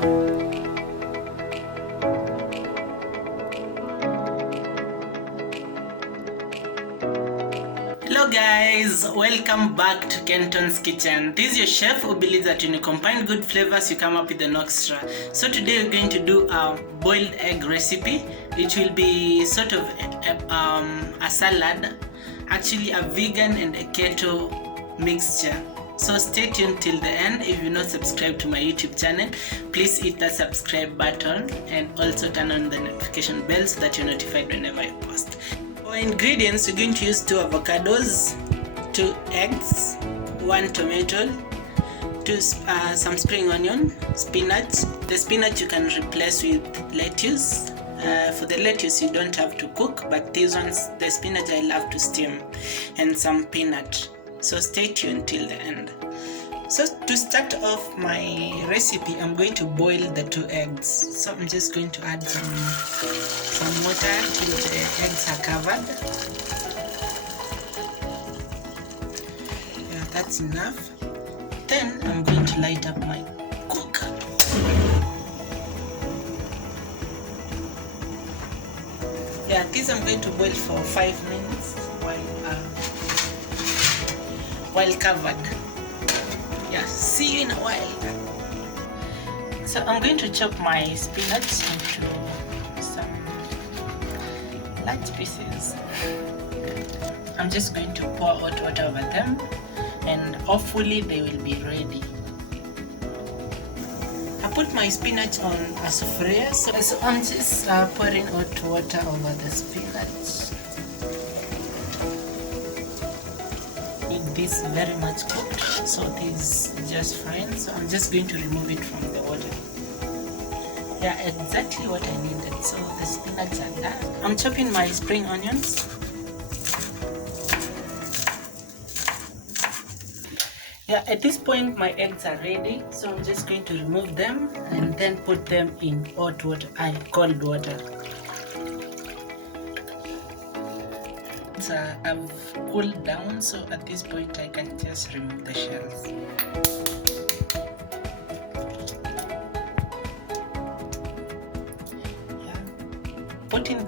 Hello guys, welcome back to Kenton's kitchen. This is your chef who believes that when you combine good flavors you come up with an extra. So today we're going to do a boiled egg recipe. It will be sort of a salad, actually a vegan and a keto mixture. So stay tuned till the end. If you're not subscribed to my YouTube channel, please hit that subscribe button and also turn on the notification bell so that you're notified whenever I post. For ingredients, we're going to use 2 avocados, 2 eggs, 1 tomato, some spring onion, spinach. The spinach you can replace with lettuce. For the lettuce you don't have to cook, but these ones, the spinach I love to steam, and some peanut. So stay tuned till the end. So to start off my recipe, I'm going to boil the 2 eggs. So I'm just going to add some water till the eggs are covered. Yeah, that's enough. Then I'm going to light up my cooker. Yeah, these I'm going to boil for 5 minutes while covered. Yeah, see you in a while. So I'm going to chop my spinach into some large pieces. I'm just going to pour hot water over them and hopefully they will be ready. I put my spinach on a sufuriya, so I'm just pouring hot water over the spinach. This very much cooked, so this is just fine. So I'm just going to remove it from the water. Yeah, exactly what I needed. So the spinach are done. I'm chopping my spring onions. Yeah, at this point my eggs are ready, so I'm just going to remove them and then put them in hot water, cold water. I've cooled down, so at this point I can just remove the shells. Yeah, put in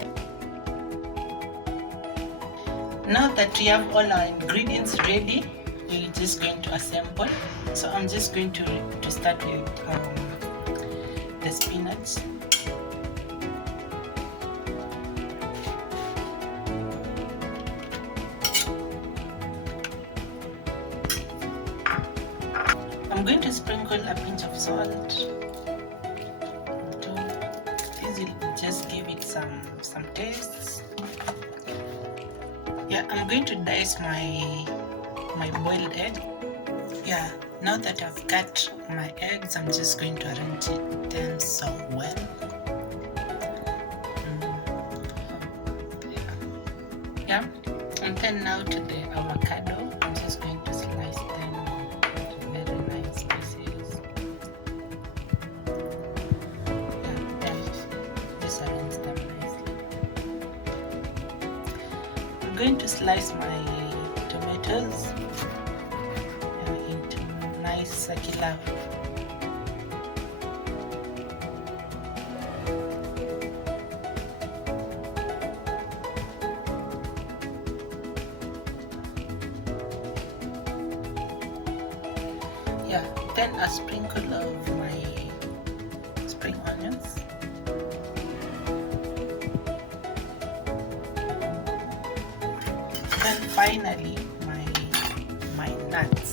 now that we have all our ingredients ready, we're just going to assemble. So I'm just going to start with the spinach. I'm going to sprinkle a pinch of salt. This will just give it some taste. Yeah, I'm going to dice my boiled egg. Yeah, now that I've cut my eggs, I'm just going to arrange them so well. Yeah, and then now to the avocado, I'm just going to slice them into very nice pieces. Yeah, then just arrange them nicely. I'm going to slice my tomatoes into nice circular. Yeah, then a sprinkle of my spring onions. Then finally my nuts.